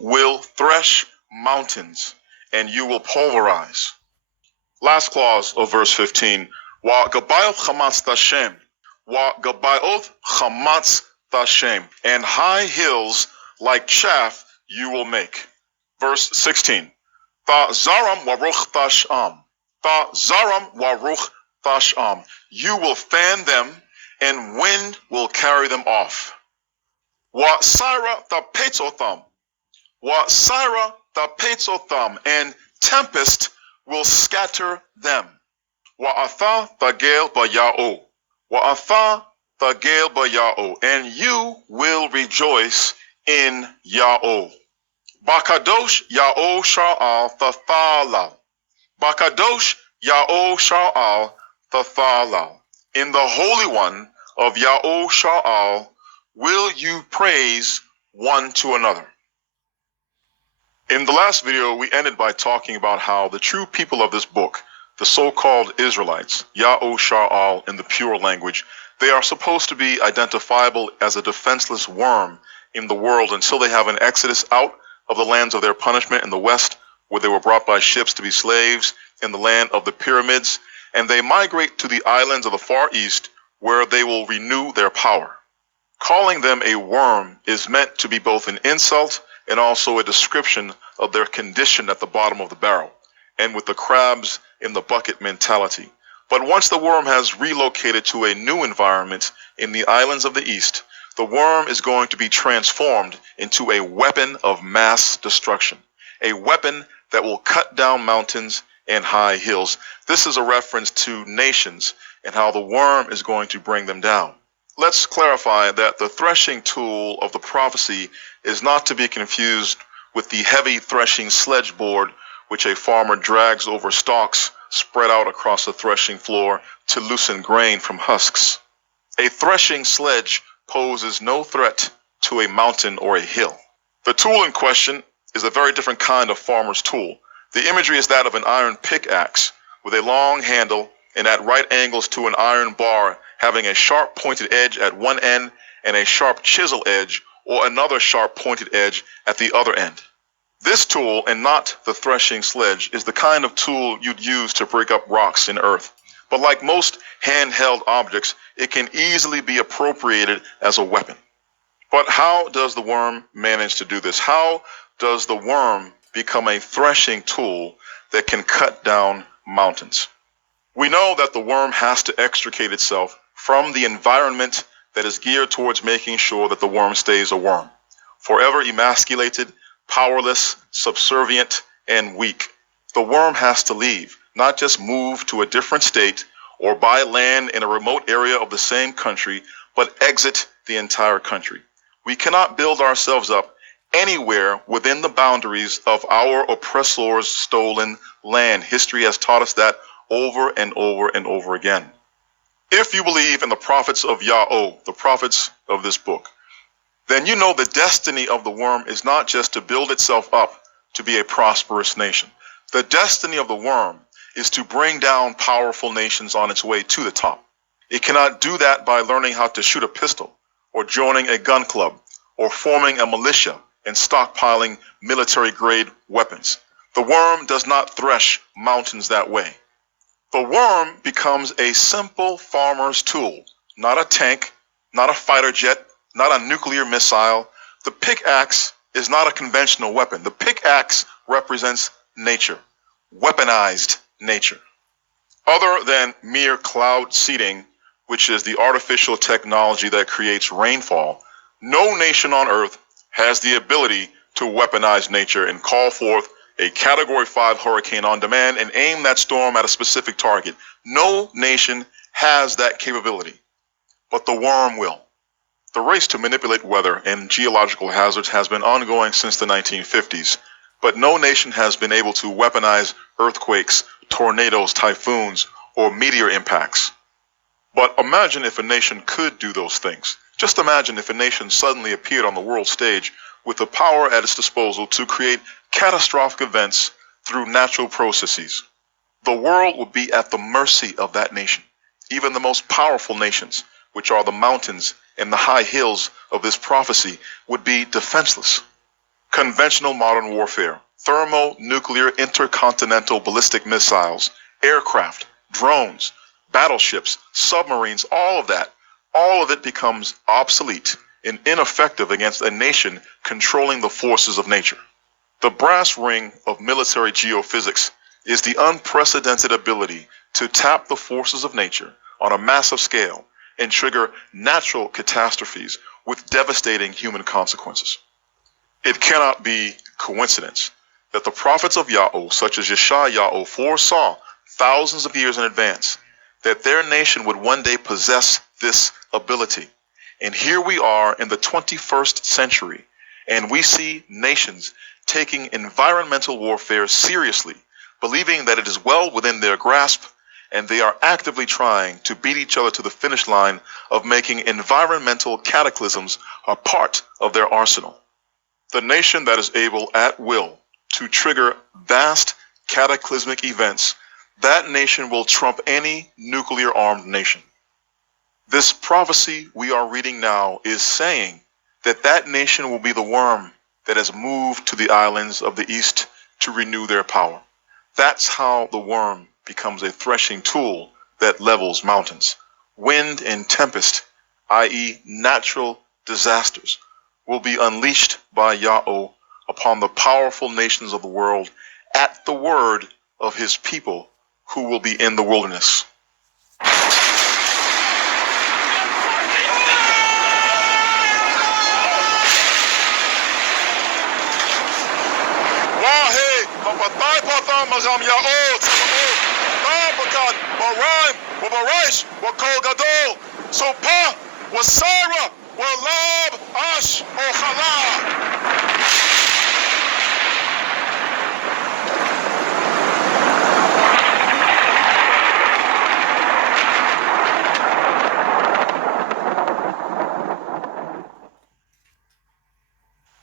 you will thresh mountains, and you will pulverize. Last clause of verse 15. Wa gabayoth chamatz tashem. Wa gabayoth chamatz tashem. And high hills like chaff you will make. Verse 16. Ta zaram waruch tasham. Ta zaram waruch tasham. You will fan them, and wind will carry them off. Wa sira tapetzotham. Wa sira tapetzotham. And tempest will scatter them. Wa'atha tagel ba'ya'o. Wa'atha tagel ba'ya'o. And you will rejoice in Ya'o. Bakadosh Ya'o Sha'al Tathalal. Bakadosh Ya'o Sha'al Tathalal. In the Holy One of Ya'o Sha'al will you praise one to another. In the last video, we ended by talking about how the true people of this book, the so-called Israelites, YHWH in the pure language, they are supposed to be identifiable as a defenseless worm in the world until they have an exodus out of the lands of their punishment in the west, where they were brought by ships to be slaves in the land of the pyramids, and they migrate to the islands of the Far East, where they will renew their power. Calling them a worm is meant to be both an insult and also a description of their condition at the bottom of the barrel, and with the crabs in the bucket mentality. But once the worm has relocated to a new environment in the islands of the East, the worm is going to be transformed into a weapon of mass destruction, a weapon that will cut down mountains and high hills. This is a reference to nations and how the worm is going to bring them down. Let's clarify that the threshing tool of the prophecy is not to be confused with the heavy threshing sledge board which a farmer drags over stalks spread out across the threshing floor to loosen grain from husks. A threshing sledge poses no threat to a mountain or a hill. The tool in question is a very different kind of farmer's tool. The imagery is that of an iron pickaxe with a long handle and at right angles to an iron bar having a sharp pointed edge at one end and a sharp chisel edge or another sharp pointed edge at the other end. This tool, and not the threshing sledge, is the kind of tool you'd use to break up rocks in earth. But like most handheld objects, it can easily be appropriated as a weapon. But how does the worm manage to do this? How does the worm become a threshing tool that can cut down mountains? We know that the worm has to extricate itself from the environment that is geared towards making sure that the worm stays a worm, forever emasculated, powerless, subservient, and weak. The worm has to leave, not just move to a different state or buy land in a remote area of the same country, but exit the entire country. We cannot build ourselves up anywhere within the boundaries of our oppressor's stolen land. History has taught us that over and over and over again. If you believe in the prophets of Yahweh, the prophets of this book, then you know the destiny of the worm is not just to build itself up to be a prosperous nation. The destiny of the worm is to bring down powerful nations on its way to the top. It cannot do that by learning how to shoot a pistol, or joining a gun club, or forming a militia and stockpiling military-grade weapons. The worm does not thresh mountains that way. The worm becomes a simple farmer's tool, not a tank, not a fighter jet, not a nuclear missile. The pickaxe is not a conventional weapon. The pickaxe represents nature, weaponized nature. Other than mere cloud seeding, which is the artificial technology that creates rainfall, no nation on earth has the ability to weaponize nature and call forth a Category 5 hurricane on demand and aim that storm at a specific target. No nation has that capability, but the worm will. The race to manipulate weather and geological hazards has been ongoing since the 1950s, but no nation has been able to weaponize earthquakes, tornadoes, typhoons, or meteor impacts. But imagine if a nation could do those things. Just imagine if a nation suddenly appeared on the world stage with the power at its disposal to create catastrophic events through natural processes. The world would be at the mercy of that nation. Even the most powerful nations, which are the mountains and the high hills of this prophecy, would be defenseless. conventional modern warfare, thermonuclear intercontinental ballistic missiles, aircraft, drones, battleships, submarines, all of it becomes obsolete and ineffective against a nation controlling the forces of nature. The brass ring of military geophysics is the unprecedented ability to tap the forces of nature on a massive scale and trigger natural catastrophes with devastating human consequences. It cannot be coincidence that the prophets of Yahweh, such as YHWH, foresaw thousands of years in advance that their nation would one day possess this ability. And here we are in the 21st century, and we see nations taking environmental warfare seriously, believing that it is well within their grasp, and they are actively trying to beat each other to the finish line of making environmental cataclysms a part of their arsenal. The nation that is able at will to trigger vast cataclysmic events, that nation will trump any nuclear-armed nation. This prophecy we are reading now is saying that that nation will be the worm that has moved to the islands of the east to renew their power. That's how the worm becomes a threshing tool that levels mountains. Wind and tempest, i.e. natural disasters, will be unleashed by Yahweh upon the powerful nations of the world at the word of his people who will be in the wilderness.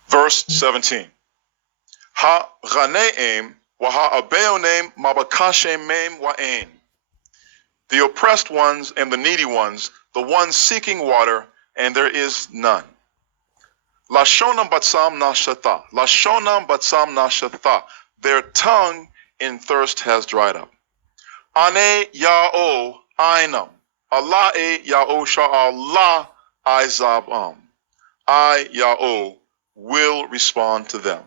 Verse 17. Ha-ghaneim wa-ha-abeonim mabakashem mem wa'en. The oppressed ones and the needy ones, the ones seeking water, and there is none. Lashonam batsam nashata. Lashonam batsam nashata. Their tongue in thirst has dried up. Ane ya'o ainam. Allah ya'o sha'Allah izabam. I, Yahweh, will respond to them.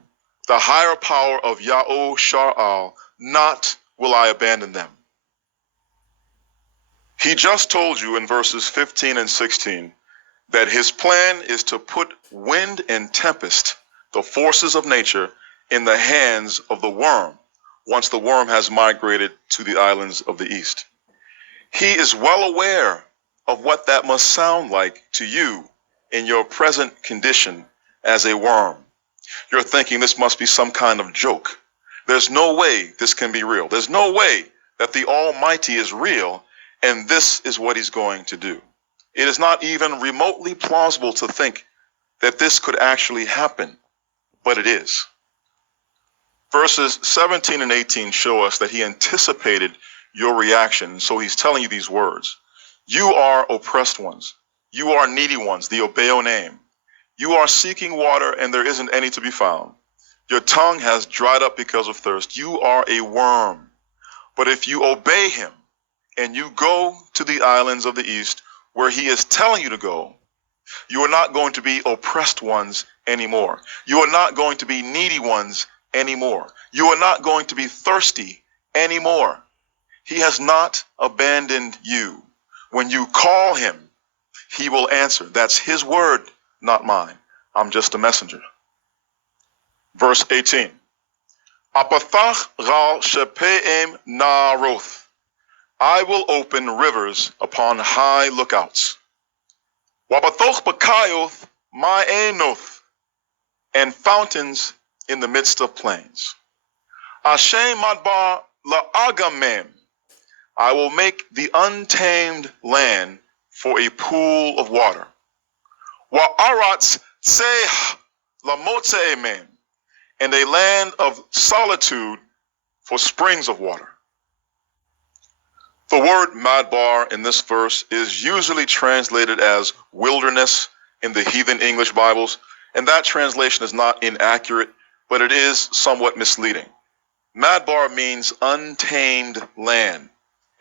The higher power of YHWH, not will I abandon them. He just told you in verses 15 and 16 that his plan is to put wind and tempest, the forces of nature, in the hands of the worm once the worm has migrated to the islands of the east. He is well aware of what that must sound like to you in your present condition as a worm. You're thinking this must be some kind of joke. There's no way this can be real. There's no way that the Almighty is real, and this is what he's going to do. It is not even remotely plausible to think that this could actually happen, but it is. Verses 17 and 18 show us that he anticipated your reaction, so he's telling you these words. You are oppressed ones. You are needy ones, the Obeo name. You are seeking water, and there isn't any to be found. Your tongue has dried up because of thirst. You are a worm. But if you obey him, and you go to the islands of the east, where he is telling you to go, you are not going to be oppressed ones anymore. You are not going to be needy ones anymore. You are not going to be thirsty anymore. He has not abandoned you. When you call him, he will answer. That's his word, not mine. I'm just a messenger. Verse 18. Apatach gal shepeim naroth. I will open rivers upon high lookouts. Wabatoch bakayoth ma'enoth. And fountains in the midst of plains. Ashem madbar la'agamem. I will make the untamed land for a pool of water. Wa'aratz seh lamotze'emem. And a land of solitude for springs of water. The word madbar in this verse is usually translated as wilderness in the heathen English Bibles, and that translation is not inaccurate, but it is somewhat misleading. Madbar means untamed land,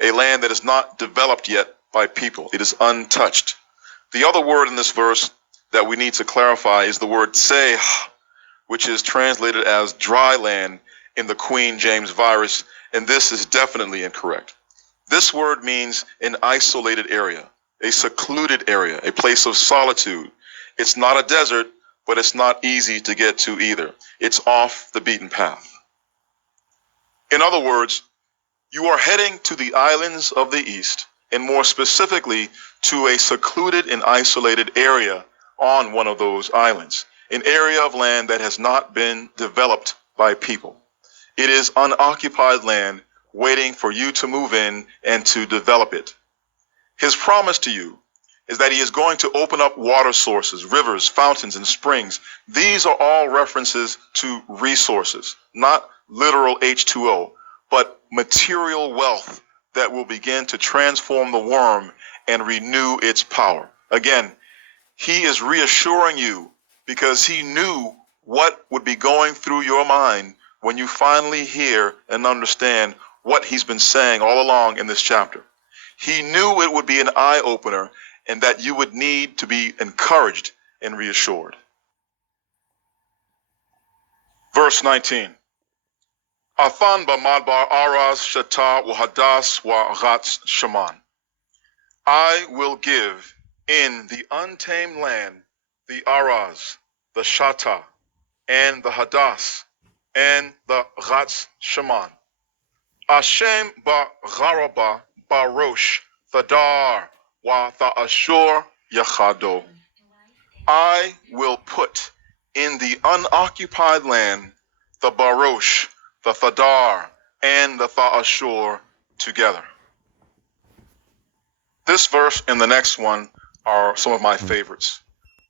a land that is not developed yet by people. It is untouched. The other word in this verse that we need to clarify is the word seh, which is translated as dry land in the Queen James Virus, and this is definitely incorrect. This word means an isolated area, a secluded area, a place of solitude. It's not a desert, but it's not easy to get to either. It's off the beaten path. In other words, you are heading to the islands of the East, and more specifically to a secluded and isolated area on one of those islands, an area of land that has not been developed by people. It is unoccupied land waiting for you to move in and to develop it. His promise to you is that he is going to open up water sources, rivers, fountains, and springs. These are all references to resources, not literal H2O, but material wealth that will begin to transform the worm and renew its power. Again, he is reassuring you because he knew what would be going through your mind when you finally hear and understand what he's been saying all along in this chapter. He knew it would be an eye-opener and that you would need to be encouraged and reassured. Verse 19. Athan b'madbar araz shata w'hadas wa'ratz shaman. I will give in the untamed land the araz, the shata, and the hadas, and the ratz shaman. Hashem ba'garaba barosh thadar wa tha'ashur yachado. I will put in the unoccupied land the barosh, the thadar, and the tha'ashur together. This verse and the next one are some of my favorites.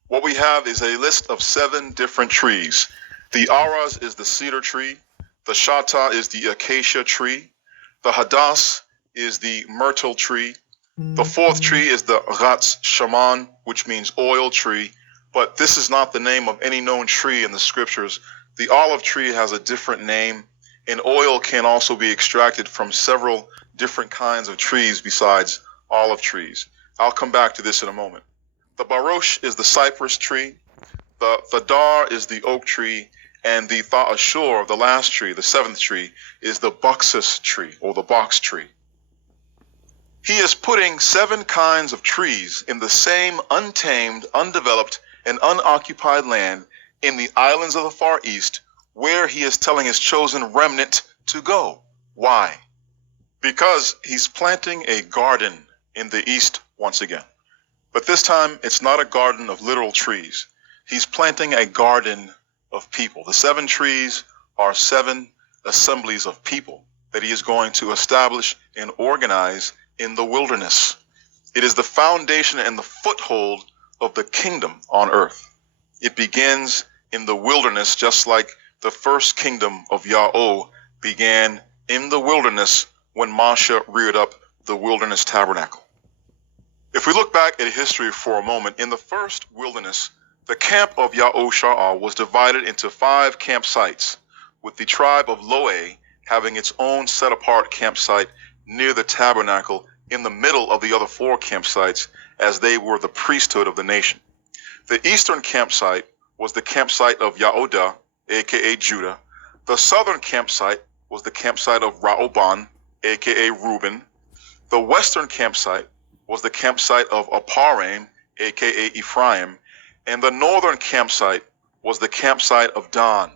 What we have is a list of 7 different trees. The araz is the cedar tree. The shata is the acacia tree. The hadas is the myrtle tree. The 4th tree is the ratz shaman, which means oil tree. But this is not the name of any known tree in the scriptures. The olive tree has a different name, and oil can also be extracted from several different kinds of trees besides olive trees. I'll come back to this in a moment. The barosh is the cypress tree. The thadar is the oak tree. And the tha'ashur, the last tree, the 7th tree, is the buxus tree or the box tree. He is putting 7 kinds of trees in the same untamed, undeveloped, and unoccupied land in the islands of the Far East, where he is telling his chosen remnant to go. Why? Because he's planting a garden in the East once again. But this time, it's not a garden of literal trees. He's planting a garden of people. The 7 trees are 7 assemblies of people that he is going to establish and organize in the wilderness. It is the foundation and the foothold of the kingdom on earth. It begins in the wilderness, just like the first kingdom of Yahweh began in the wilderness when Moshe reared up the wilderness tabernacle. If we look back at history for a moment, in the first wilderness, the camp of YHWH was divided into 5 campsites, with the tribe of Loe having its own set-apart campsite near the tabernacle in the middle of the other 4 campsites, as they were the priesthood of the nation. The eastern campsite was the campsite of Yehuda, aka Judah. The southern campsite was the campsite of Rehoboam, aka Reuben. The western campsite was the campsite of Aparim, aka Ephraim. And the northern campsite was the campsite of Dan.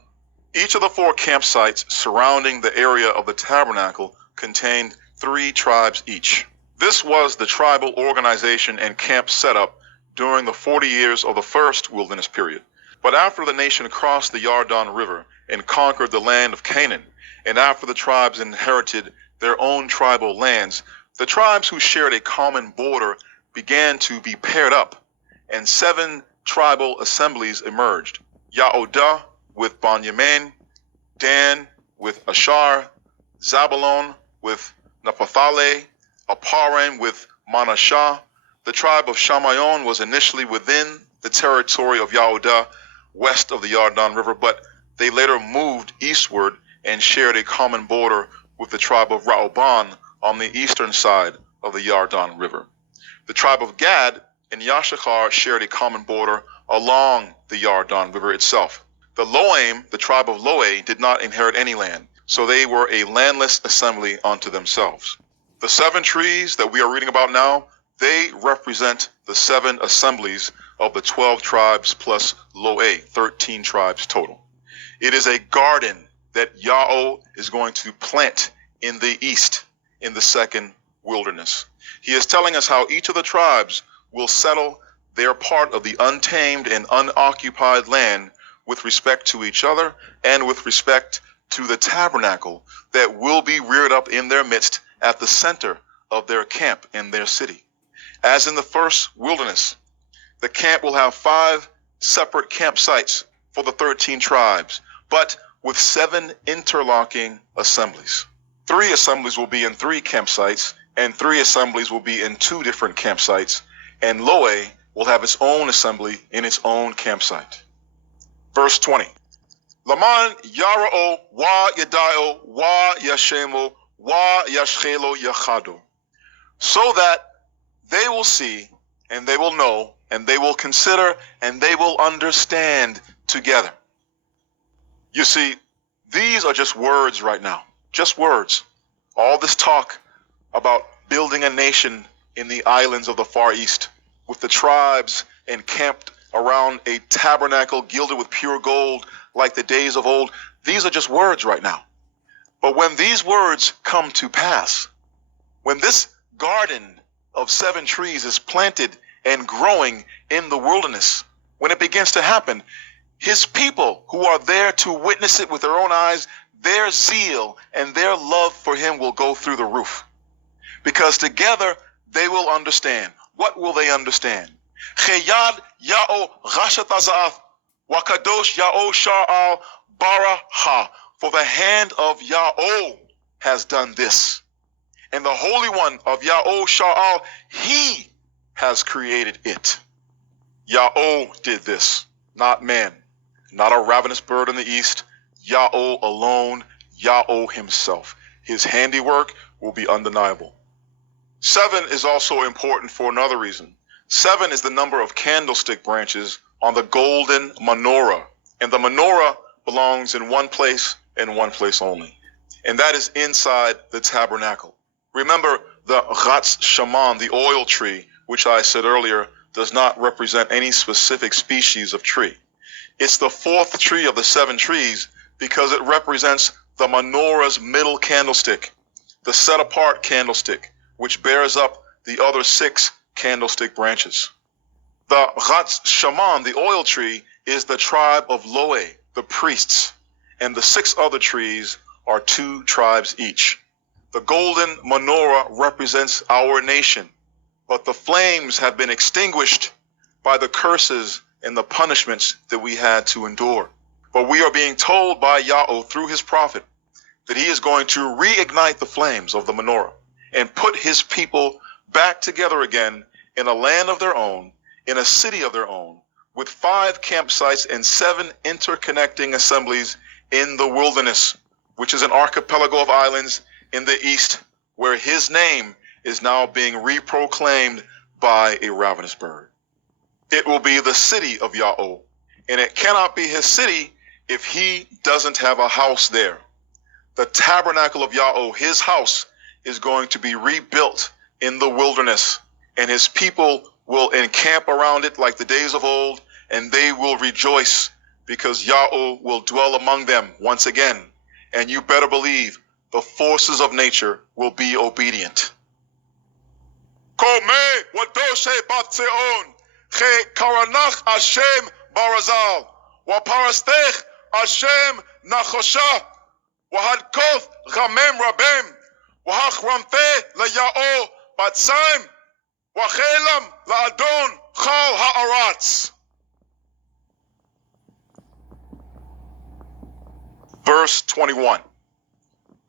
Each of the 4 campsites surrounding the area of the tabernacle contained 3 tribes each. This was the tribal organization and camp setup during the 40 years of the first wilderness period. But after the nation crossed the Yarden River and conquered the land of Canaan, and after the tribes inherited their own tribal lands, the tribes who shared a common border began to be paired up, and 7 tribal assemblies emerged. Yehuda with Benjamin, Dan with Asher, Zabulon with Naphtali, Aparim with Manasseh. The tribe of Shamayon was initially within the territory of Yehuda, west of the Yarden River, but they later moved eastward and shared a common border with the tribe of Rehoboam on the eastern side of the Yarden River. The tribe of Gad and Yahsarel shared a common border along the Yarden River itself. The Loam, the tribe of Loe, did not inherit any land, so they were a landless assembly unto themselves. The 7 trees that we are reading about now, they represent the 7 assemblies of the 12 tribes plus Loe, 13 tribes total. It is a garden that Yahweh is going to plant in the east, in the second wilderness. He is telling us how each of the tribes will settle their part of the untamed and unoccupied land with respect to each other and with respect to the tabernacle that will be reared up in their midst at the center of their camp in their city. As in the first wilderness, the camp will have 5 separate campsites for the 13 tribes, but with 7 interlocking assemblies. 3 assemblies will be in 3 campsites, and 3 assemblies will be in 2 different campsites, and Loe will have its own assembly in its own campsite. Verse 20. Laman yara'o wa yadayo wa yashemo wa yashchelo yachado. So that they will see, and they will know, and they will consider, and they will understand together. You see, these are just words right now. Just words. All this talk about building a nation in the islands of the Far East, with the tribes encamped around a tabernacle gilded with pure gold like the days of old. These are just words right now. But when these words come to pass, when this garden of 7 trees is planted and growing in the wilderness, when it begins to happen, his people who are there to witness it with their own eyes, their zeal and their love for him will go through the roof. Because together they will understand. What will they understand? Cheyad Ya'o Rashatazaf Wakadosh Ya'o Sha'al Baraha. For the hand of Yahweh has done this. And the Holy One of Yahweh Sha'al, he has created it. Yahweh did this, not man, not a ravenous bird in the east. Yahweh alone, Yahweh himself. His handiwork will be undeniable. 7 is also important for another reason. 7 is the number of candlestick branches on the golden menorah. And the menorah belongs in one place and one place only. And that is inside the tabernacle. Remember, the Ghatz Shaman, the oil tree, which I said earlier, does not represent any specific species of tree. It's the 4th tree of the 7 trees because it represents the menorah's middle candlestick, the set-apart candlestick, which bears up the other 6 candlestick branches. The Ghatz Shaman, the oil tree, is the tribe of Loe, the priests, and the 6 other trees are 2 tribes each. The golden menorah represents our nation, but the flames have been extinguished by the curses and the punishments that we had to endure. But we are being told by Yahweh through his prophet that he is going to reignite the flames of the menorah and put his people back together again in a land of their own, in a city of their own, with 5 campsites and 7 interconnecting assemblies in the wilderness, which is an archipelago of islands in the east, where his name is now being reproclaimed by a ravenous bird. It will be the city of Yahweh, and it cannot be his city if he doesn't have a house there. The tabernacle of Yahweh, his house, is going to be rebuilt in the wilderness, and his people will encamp around it like the days of old, and they will rejoice because Yahweh will dwell among them once again. And you better believe the forces of nature will be obedient. Kome wadoshe batseon, che karanach Hashem barazal, wa parastech Hashem nachosha, wa hadkoth ramem rabem, wa hachramte layao batsaim, wa chelam laadon chal haaratz. Verse 21.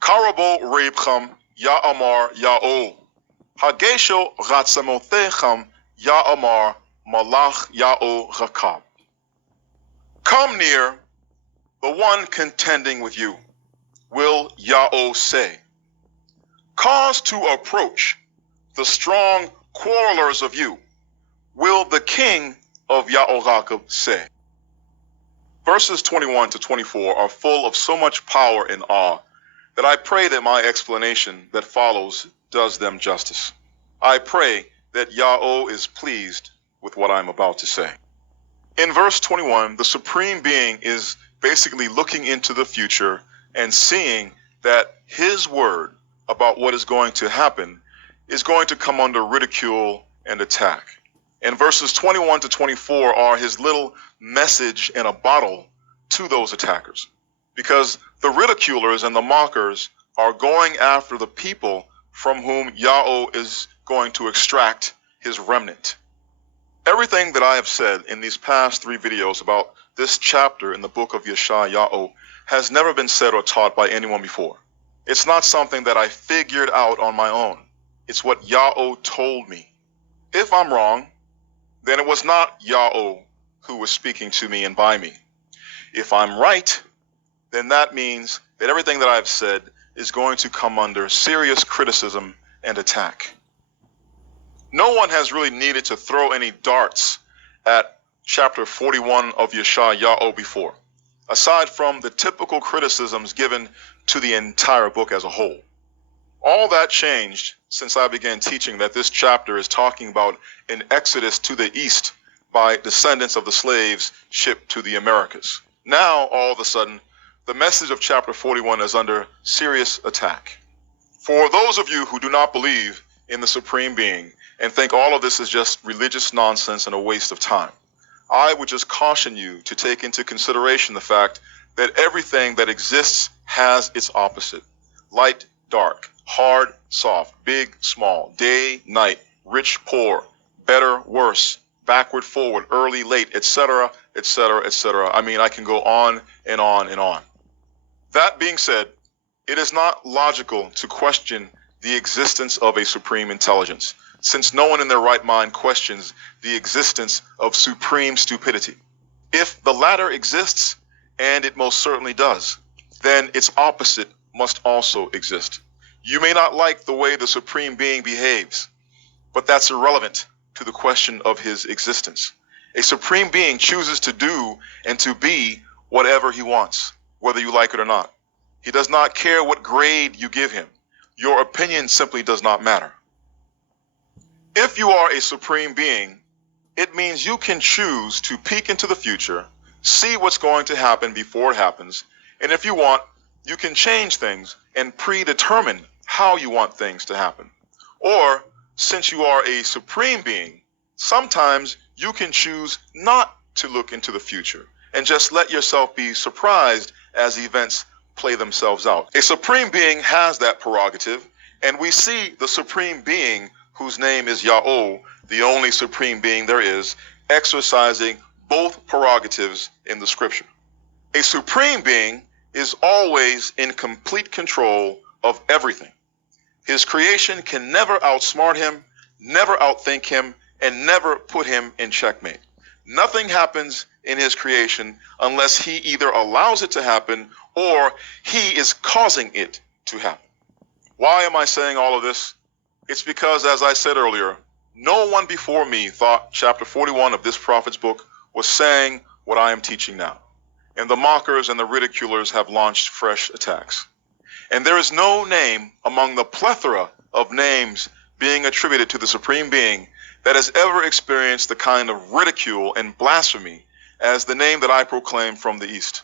Karabo reibcham ya'amar ya'o. Hagesho ratzamothecham ya'amar malach ya'o rakab. Come near, the one contending with you, will Yahweh say. Cause to approach the strong quarrelers of you, will the King of YHWH say. Verses 21 to 24 are full of so much power and awe that I pray that my explanation that follows does them justice. I pray that Yahweh is pleased with what I'm about to say. In verse 21, the Supreme Being is basically looking into the future and seeing that his word about what is going to happen is going to come under ridicule and attack. And verses 21 to 24 are his little message in a bottle to those attackers, because the ridiculers and the mockers are going after the people from whom Yahweh is going to extract his remnant. Everything that I have said in these past 3 videos about this chapter in the book of Yahsarel has never been said or taught by anyone before. It's not something that I figured out on my own. It's what Yahweh told me. If I'm wrong, then it was not Yahweh who was speaking to me and by me. If I'm right, then that means that everything that I've said is going to come under serious criticism and attack. No one has really needed to throw any darts at chapter 41 of Yahsarel before, aside from the typical criticisms given to the entire book as a whole. All that changed since I began teaching that this chapter is talking about an exodus to the east by descendants of the slaves shipped to the Americas. Now, all of a sudden, the message of chapter 41 is under serious attack. For those of you who do not believe in the Supreme Being and think all of this is just religious nonsense and a waste of time, I would just caution you to take into consideration the fact that everything that exists has its opposite. Light, dark, hard, soft, big, small, day, night, rich, poor, better, worse, backward, forward, early, late, etc., etc., etc. I mean, I can go on and on and on. That being said, it is not logical to question the existence of a supreme intelligence, since no one in their right mind questions the existence of supreme stupidity. If the latter exists, and it most certainly does, then its opposite must also exist. You may not like the way the Supreme Being behaves, but that's irrelevant to the question of his existence. A Supreme Being chooses to do and to be whatever he wants, whether you like it or not. He does not care what grade you give him. Your opinion simply does not matter. If you are a Supreme Being, it means you can choose to peek into the future, see what's going to happen before it happens, and if you want, you can change things and predetermine how you want things to happen. Or, since you are a Supreme Being, sometimes you can choose not to look into the future and just let yourself be surprised as events play themselves out. A Supreme Being has that prerogative, and we see the Supreme Being, whose name is Yahweh, the only Supreme Being there is, exercising both prerogatives in the scripture. A Supreme Being is always in complete control of everything. His creation can never outsmart him, never outthink him, and never put him in checkmate. Nothing happens in his creation unless he either allows it to happen or he is causing it to happen. Why am I saying all of this? It's because, as I said earlier, no one before me thought chapter 41 of this prophet's book was saying what I am teaching now. And the mockers and the ridiculers have launched fresh attacks. And there is no name among the plethora of names being attributed to the Supreme Being that has ever experienced the kind of ridicule and blasphemy as the name that I proclaim from the East.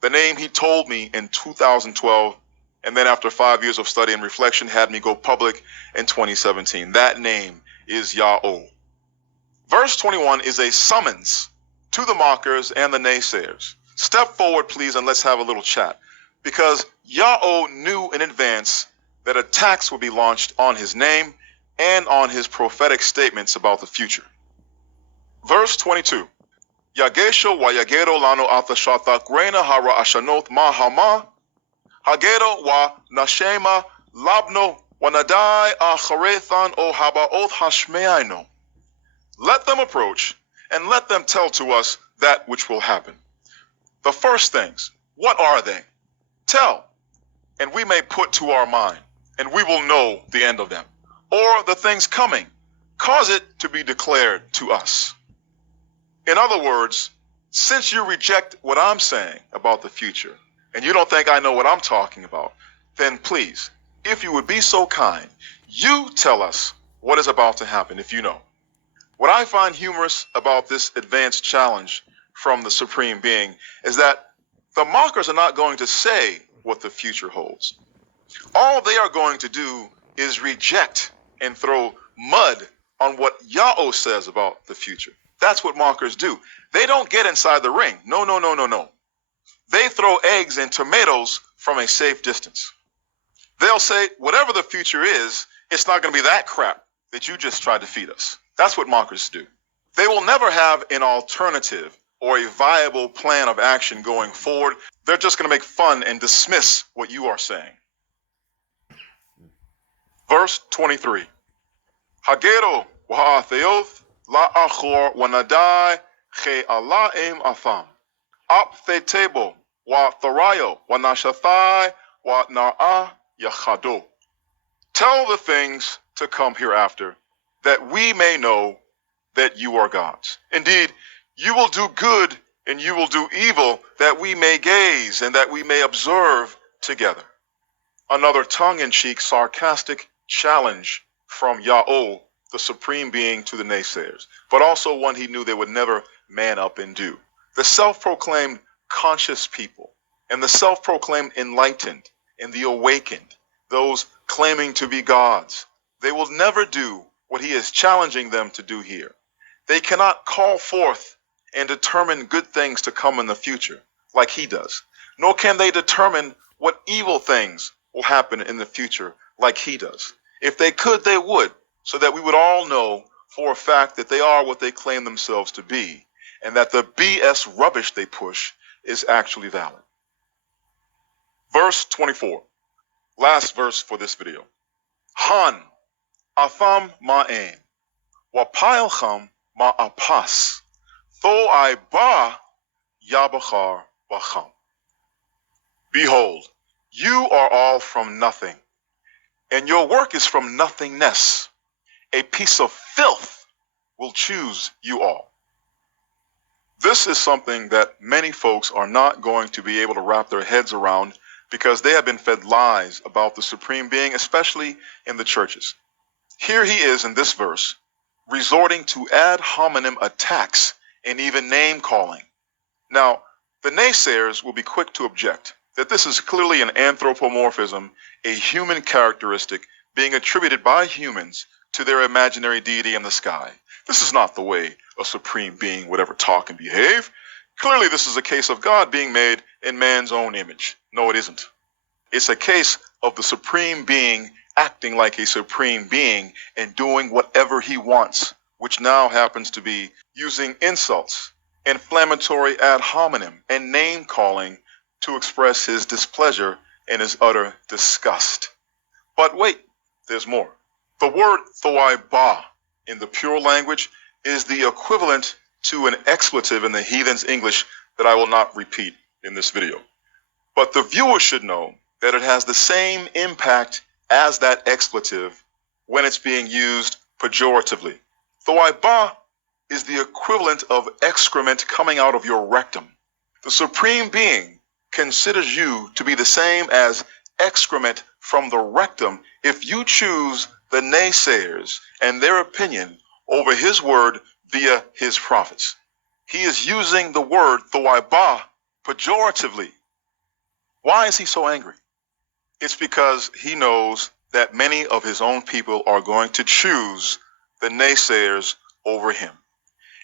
The name he told me in 2012, and then after 5 years of study and reflection had me go public in 2017. That name is Yahweh. Verse 21 is a summons to the mockers and the naysayers. Step forward, please, and let's have a little chat. Because Yahweh knew in advance that attacks would be launched on his name and on his prophetic statements about the future. Verse 22. Yagesho wa yagero lano athashata grena hara ashanot mahama hagero wa nashema labno wanadai acharethan o habaoth hashmeaino. Let them approach and let them tell to us that which will happen. The first things, what are they? Tell, and we may put to our mind, and we will know the end of them. Or the things coming, cause it to be declared to us. In other words, since you reject what I'm saying about the future, and you don't think I know what I'm talking about, then please, if you would be so kind, you tell us what is about to happen if you know. What I find humorous about this advanced challenge from the Supreme Being is that the mockers are not going to say what the future holds. All they are going to do is reject and throw mud on what Yahweh says about the future. That's what mockers do. They don't get inside the ring. No, no, no, no, no. They throw eggs and tomatoes from a safe distance. They'll say, whatever the future is, it's not going to be that crap that you just tried to feed us. That's what mockers do. They will never have an alternative or a viable plan of action going forward. They're just going to make fun and dismiss what you are saying. Verse 23. Hagero wa'atheoth la'achor wanadai che alaim atham. Ap thetebo wa tharayo wa nashathai wa na'a yachado. Tell the things to come hereafter, that we may know that you are gods. Indeed, you will do good and you will do evil, that we may gaze and that we may observe together. Another tongue-in-cheek, sarcastic challenge from Yahweh, the Supreme Being, to the naysayers, but also one he knew they would never man up and do. The self-proclaimed conscious people and the self-proclaimed enlightened and the awakened, those claiming to be gods, they will never do what he is challenging them to do here. They cannot call forth and determine good things to come in the future like he does, nor can they determine what evil things will happen in the future like he does. If they could, they would, so that we would all know for a fact that they are what they claim themselves to be, and that the BS rubbish they push is actually valid. Verse 24, last verse for this video. Han, atham ma'em, wapailcham ma'apas, tho I ba yabachar bacham. Behold, you are all from nothing, and your work is from nothingness. A piece of filth will choose you all. This is something that many folks are not going to be able to wrap their heads around because they have been fed lies about the Supreme Being, especially in the churches. Here he is in this verse, resorting to ad hominem attacks and even name-calling. Now, the naysayers will be quick to object that this is clearly an anthropomorphism, a human characteristic being attributed by humans to their imaginary deity in the sky. This is not the way a Supreme Being would ever talk and behave. Clearly, this is a case of God being made in man's own image. No, it isn't. It's a case of the Supreme Being acting like a Supreme Being and doing whatever he wants, which now happens to be using insults, inflammatory ad hominem, and name-calling to express his displeasure and his utter disgust. But wait, there's more. The word thoai ba in the pure language is the equivalent to an expletive in the heathen's English that I will not repeat in this video. But the viewer should know that it has the same impact as that expletive when it's being used pejoratively. Thoai ba is the equivalent of excrement coming out of your rectum. The Supreme Being considers you to be the same as excrement from the rectum if you choose the naysayers and their opinion over his word via his prophets. He is using the word thoai ba pejoratively. Why is he so angry? It's because he knows that many of his own people are going to choose the naysayers over him.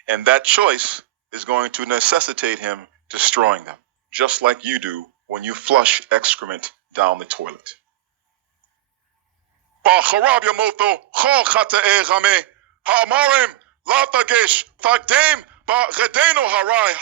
And that choice is going to necessitate him destroying them, just like you do when you flush excrement down the toilet. Ba'charab yamoto chol chata'e chameh ha'amarim latagesh tagdem ba'chedeno harai